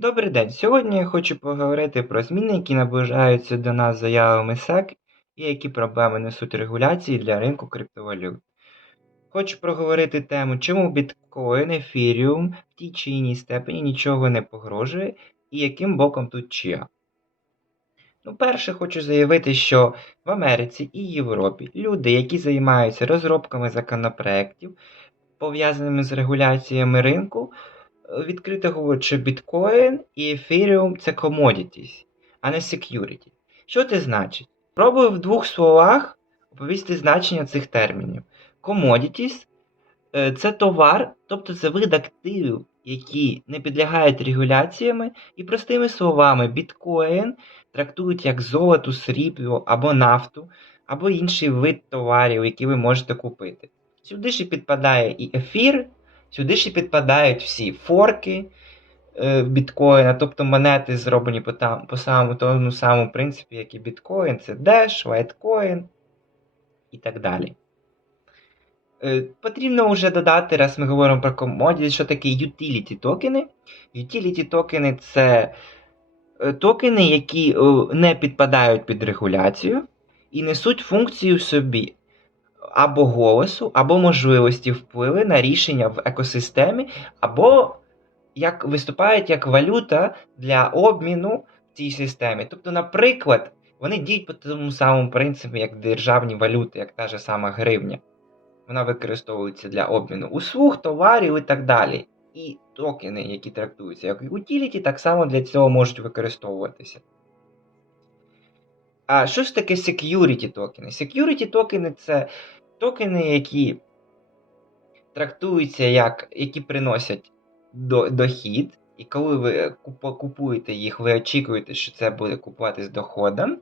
Добрий день. Сьогодні я хочу поговорити про зміни, які наближаються до нас заявами SEC і які проблеми несуть регуляції для ринку криптовалют. Хочу проговорити тему, чому біткоін, ефіріум в тій чи іній степені нічого не погрожує і яким боком тут чия. Ну, перше, хочу заявити, що в Америці і Європі люди, які займаються розробками законопроєктів, пов'язаними з регуляціями ринку, відкрито говорять, що біткоін і ефіріум це commodities, а не security. Що це значить? Пробую в двох словах оповісти значення цих термінів. Commodities е, це товар, тобто це вид активів, які не підлягають регуляціями, і простими словами, біткоін трактують як золото, срібло або нафту, або інший вид товарів, які ви можете купити. Сюди і підпадає і ефір, сюди і підпадають всі форки е, біткоїна, тобто монети зроблені по, там, по самому тому самому принципі, як і біткоін, це Dash, Litecoin і так далі. Е, Потрібно вже додати, раз ми говоримо про commodities, що таке utility токени. Utility токени це е, токени, які не підпадають під регуляцію і несуть функцію в собі або голосу, або можливості впливи на рішення в екосистемі, або як виступають як валюта для обміну в цій системі. Тобто, наприклад, вони діють по тому самому принципу, як державні валюти, як та ж сама гривня. Вона використовується для обміну услуг, товарів і так далі. І токени, які трактуються як утіліті, так само для цього можуть використовуватися. А що ж таке security токени? Security токени це токени, які трактуються як які приносять до, дохід. І коли ви купуєте їх, ви очікуєте, що це буде купувати з доходом,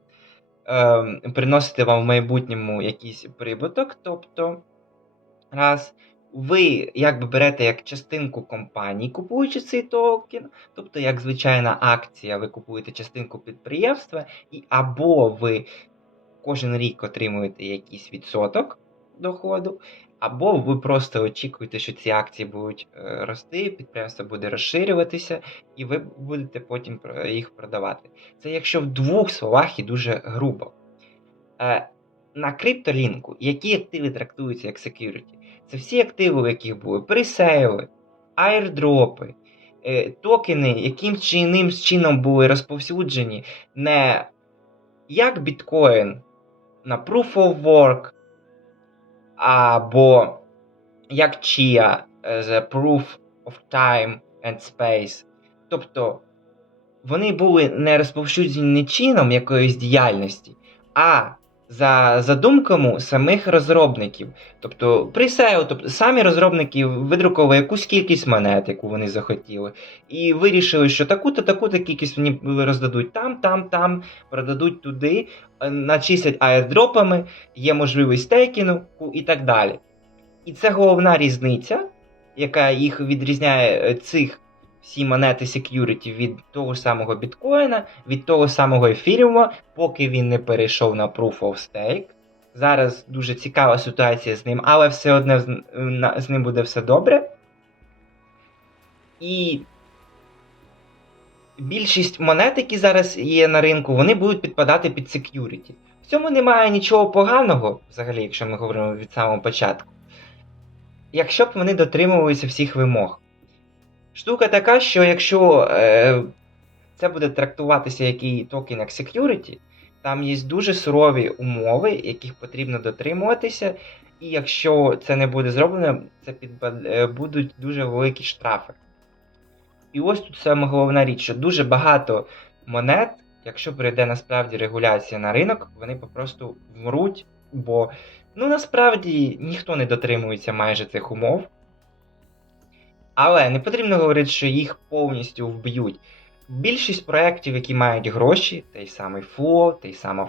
е, приносити вам в майбутньому якийсь прибуток. Тобто, раз ви якби берете як частинку компанії, купуючи цей токен, тобто, як звичайна акція, ви купуєте частинку підприємства, і або ви кожен рік отримуєте якийсь відсоток доходу, або ви просто очікуєте, що ці акції будуть е, рости, підприємство буде розширюватися, і ви будете потім їх продавати. Це якщо в двох словах і дуже грубо. Е, на криптолінку, які активи трактуються як security? Це всі активи, у яких були пресейли, айрдропи, е, токени, яким чи іним чином були розповсюджені не як біткоін на Proof of Work, або як Chia The Proof of Time and Space. Тобто вони були не розповсюджені чином якоїсь діяльності, а за задумками самих розробників. Тобто пресейл, тобто самі розробники видрукували якусь кількість монет, яку вони захотіли, і вирішили, що таку-то, таку-то кількість вони роздадуть там, там, там, продадуть туди, начислять аердропами, є можливість стейкінгу і так далі. І це головна різниця, яка їх відрізняє цих всі монети security від того самого біткоїна, від того самого ефіріума, поки він не перейшов на Proof of Stake. Зараз дуже цікава ситуація з ним, але все одно з, ним буде все добре. І більшість монет, які зараз є на ринку, вони будуть підпадати під security. В цьому немає нічого поганого, взагалі, якщо ми говоримо від самого початку. Якщо б вони дотримувалися всіх вимог. Штука така, що якщо е, це буде трактуватися який токен як security, там є дуже сурові умови, яких потрібно дотримуватися. І якщо це не буде зроблено, це підбад... Е, будуть дуже великі штрафи. І ось тут саме головна річ, що дуже багато монет, якщо прийде насправді регуляція на ринок, вони попросту вмруть, бо ну насправді ніхто не дотримується майже цих умов. Але не потрібно говорити, що їх повністю вб'ють. Більшість проєктів, які мають гроші, той самий Flow, той самий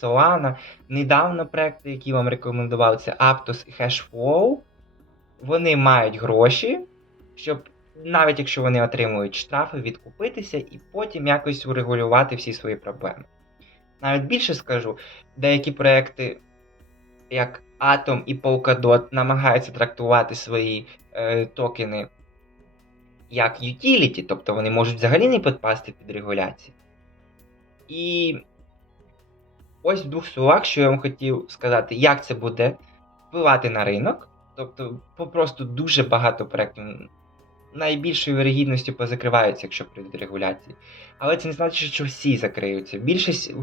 Solana, недавно проекти, які вам рекомендував, це Aptos і Hashflow, вони мають гроші, щоб навіть якщо вони отримують штрафи, відкупитися і потім якось урегулювати всі свої проблеми. Навіть більше скажу, деякі проекти, як Atom і Polkadot, намагаються трактувати свої е, токени як utility, тобто вони можуть взагалі не підпасти під регуляцію. І ось в двох словах, що я вам хотів сказати, як це буде впливати на ринок. Тобто, попросту дуже багато проєктів найбільшою вирогідністю позакриваються, якщо прийдуть регуляції. Але це не значить, що всі закриються. Більшість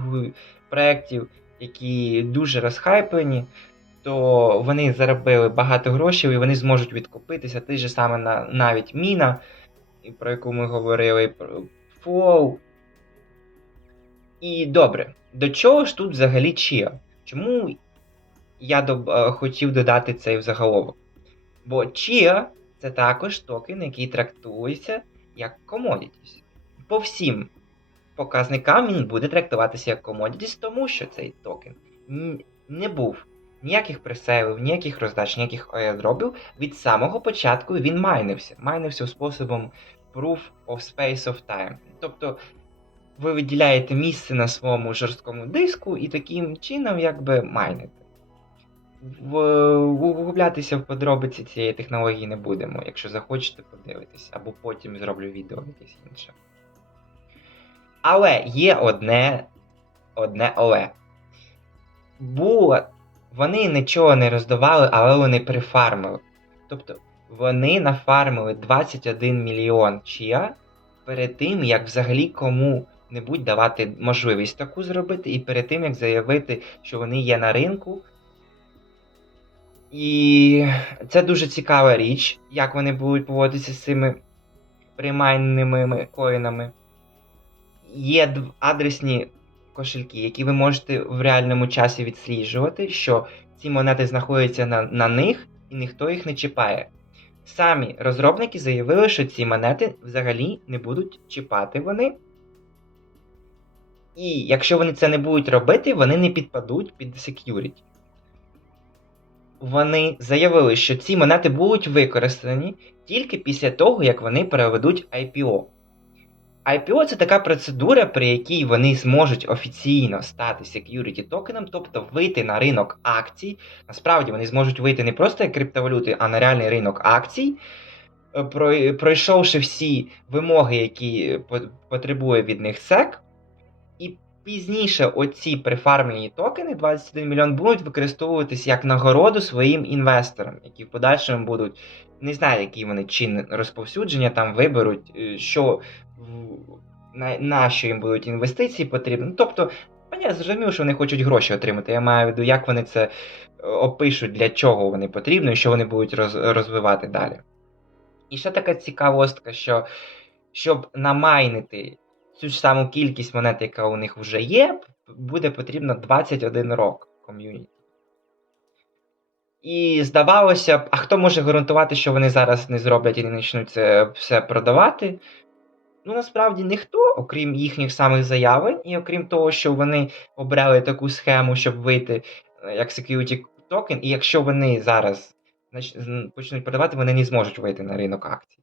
проєктів, які дуже розхайплені, то вони заробили багато грошей і вони зможуть відкупитися. Те ж саме на, навіть Міна, про яку ми говорили, про Flow. І добре, до чого ж тут взагалі Chia? Чому я доб- е, хотів додати цей заголовок? Бо Chia це також токен, який трактується як commodities. По всім показникам він буде трактуватися як commodities, тому що цей токен не був ніяких пресейлів, ніяких роздач, ніяких аеродропів. Від самого початку він майнився. Майнився способом Proof of Space of Time. Тобто ви виділяєте місце на своєму жорсткому диску і таким чином якби майните. Углублятися в подробиці цієї технології не будемо. Якщо захочете, подивитись, або потім зроблю відео якесь інше. Але є одне, одне але. Було, вони нічого не роздавали, але вони прифармили. Тобто вони нафармили 21 мільйон чия перед тим, як взагалі кому-небудь давати можливість таку зробити, і перед тим, як заявити, що вони є на ринку. І це дуже цікава річ, як вони будуть поводитися з цими примайненими коїнами. Є адресні кошельки, які ви можете в реальному часі відсліджувати, що ці монети знаходяться на, на них і ніхто їх не чіпає. Самі розробники заявили, що ці монети взагалі не будуть чіпати вони. І якщо вони це не будуть робити, вони не підпадуть під security. Вони заявили, що ці монети будуть використані тільки після того, як вони проведуть IPO. IPO це така процедура, при якій вони зможуть офіційно стати security токеном, тобто вийти на ринок акцій. Насправді вони зможуть вийти не просто як криптовалюти, а на реальний ринок акцій, е, пройшовши всі вимоги, які потребує від них SEC. Пізніше оці прифармлені токени 21 мільйон будуть використовуватись як нагороду своїм інвесторам, які в подальшому будуть, не знаю, які вони чин розповсюдження там виберуть, е, що на, на що їм будуть інвестиції потрібні. Ну, Тобто, я зрозумів, що вони хочуть гроші отримати. Я маю в виду, як вони це е, опишуть, для чого вони потрібні і що вони будуть роз, розвивати далі. І ще така цікавостка, що щоб намайнити цю ж саму кількість монет, яка у них вже є, буде потрібно 21 рок ком'юніті. І здавалося б, а хто може гарантувати, що вони зараз не зроблять і не почнуть це все продавати? Ну, насправді ніхто, окрім їхніх самих заявин, і окрім того, що вони обрали таку схему, щоб вийти е, як security токен, і якщо вони зараз почнуть продавати, вони не зможуть вийти на ринок акцій.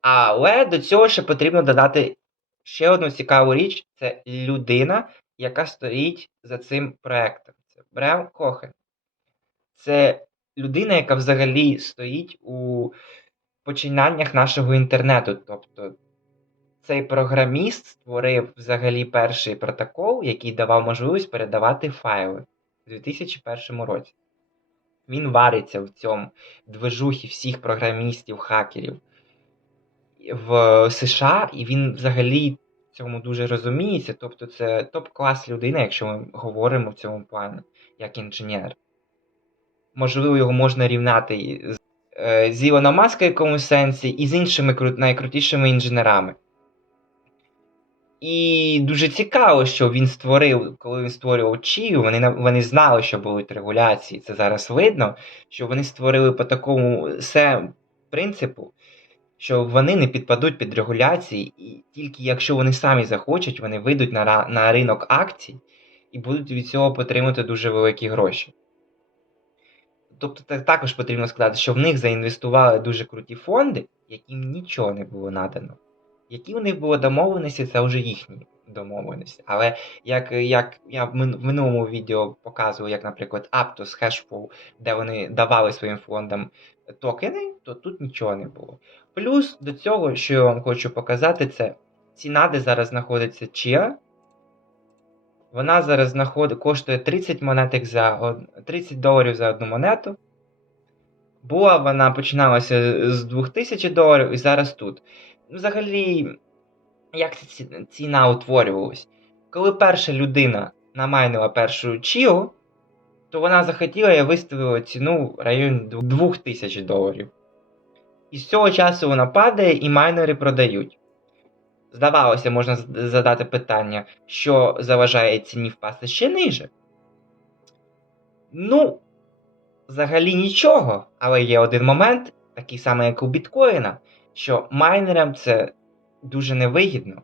Але до цього ще потрібно додати ще одну цікаву річ: це людина, яка стоїть за цим проектом. Це Брем Кохен. Це людина, яка взагалі стоїть у починаннях нашого інтернету. Тобто цей програміст створив взагалі перший протокол, який давав можливість передавати файли у 2001 році. Він вариться в цьому движухі всіх програмістів, хакерів в США, і він взагалі в цьому дуже розуміється. Тобто, це топ-клас людина, якщо ми говоримо в цьому плані, як інженер. Можливо, його можна рівняти з, е, з Ілоном Маска в якомусь сенсі, і з іншими кру- найкрутішими інженерами. І дуже цікаво, що він створив, коли він створював Чію, вони, вони знали, що будуть регуляції. Це зараз видно, що вони створили по такому се принципу, що вони не підпадуть під регуляції, і тільки якщо вони самі захочуть, вони вийдуть на, на ринок акцій і будуть від цього отримати дуже великі гроші. Тобто також потрібно сказати, що в них заінвестували дуже круті фонди, яким нічого не було надано. Які у них були домовленості, це вже їхні домовленості. Але як, як я в минулому відео показував, як, наприклад, Aptos, Hashflow, де вони давали своїм фондам токени, то тут нічого не було. Плюс до цього, що я вам хочу показати, це ціна, де зараз знаходиться Chia. Вона зараз знаход... коштує 30 монеток за 30 доларів за одну монету. Була вона починалася з 2000 доларів і зараз тут. Взагалі, як ця ці- ціна утворювалась? Коли перша людина намайнила першу чіо, то вона захотіла і виставила ціну в районі 2000 доларів. І з цього часу вона падає і майнери продають. Здавалося, можна задати питання, що заважає ціні впасти ще ниже. Ну, взагалі нічого, але є один момент, такий самий, як у біткоїна, що майнерам це дуже невигідно.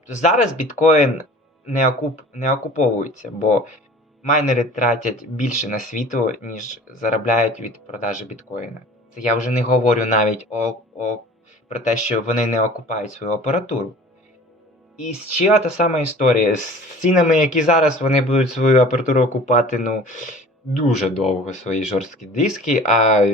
Тобто зараз біткоін не, окуп, не окуповується, бо майнери тратять більше на світло, ніж заробляють від продажі біткоїна. Це я вже не говорю навіть о, о, про те, що вони не окупають свою апаратуру. І ще та сама історія. З цінами, які зараз вони будуть свою апаратуру окупати, ну, дуже довго свої жорсткі диски, а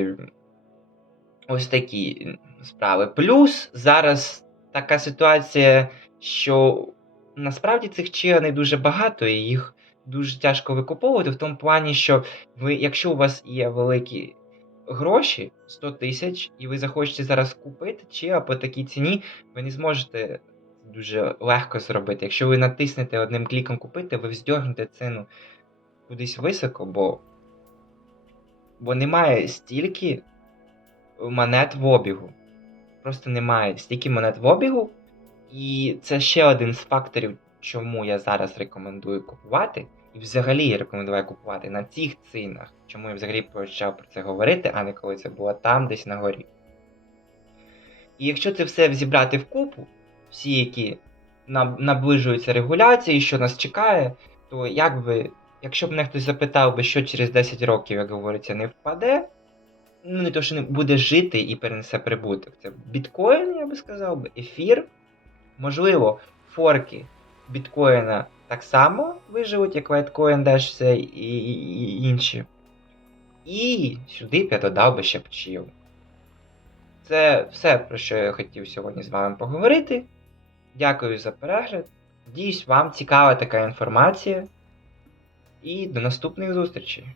ось такі справи. Плюс зараз така ситуація, що насправді цих чия не дуже багато, і їх дуже тяжко викуповувати в тому плані, що ви, якщо у вас є великі гроші, 100 тисяч, і ви захочете зараз купити чия по такій ціні, ви не зможете дуже легко зробити. Якщо ви натиснете одним кліком купити, ви вздьорнете ціну кудись високо, бо, бо немає стільки монет в обігу. Просто немає стільки монет в обігу. І це ще один з факторів, чому я зараз рекомендую купувати. І взагалі я рекомендую купувати на цих цінах. Чому я взагалі почав про це говорити, а не коли це було там, десь на горі. І якщо це все зібрати купу, всі, які наближуються регуляції, що нас чекає, то як би, якщо б мене хтось запитав би, що через 10 років, як говориться, не впаде, ну не то, що не буде жити і перенесе прибуток. Це біткоін, я би сказав би, ефір. Можливо, форки біткоїна так само виживуть, як Litecoin Dash і, і, і інші. І сюди б я додав би ще пчіл. Це все, про що я хотів сьогодні з вами поговорити. Дякую за перегляд. Надіюсь, вам цікава така інформація. І до наступних зустрічей!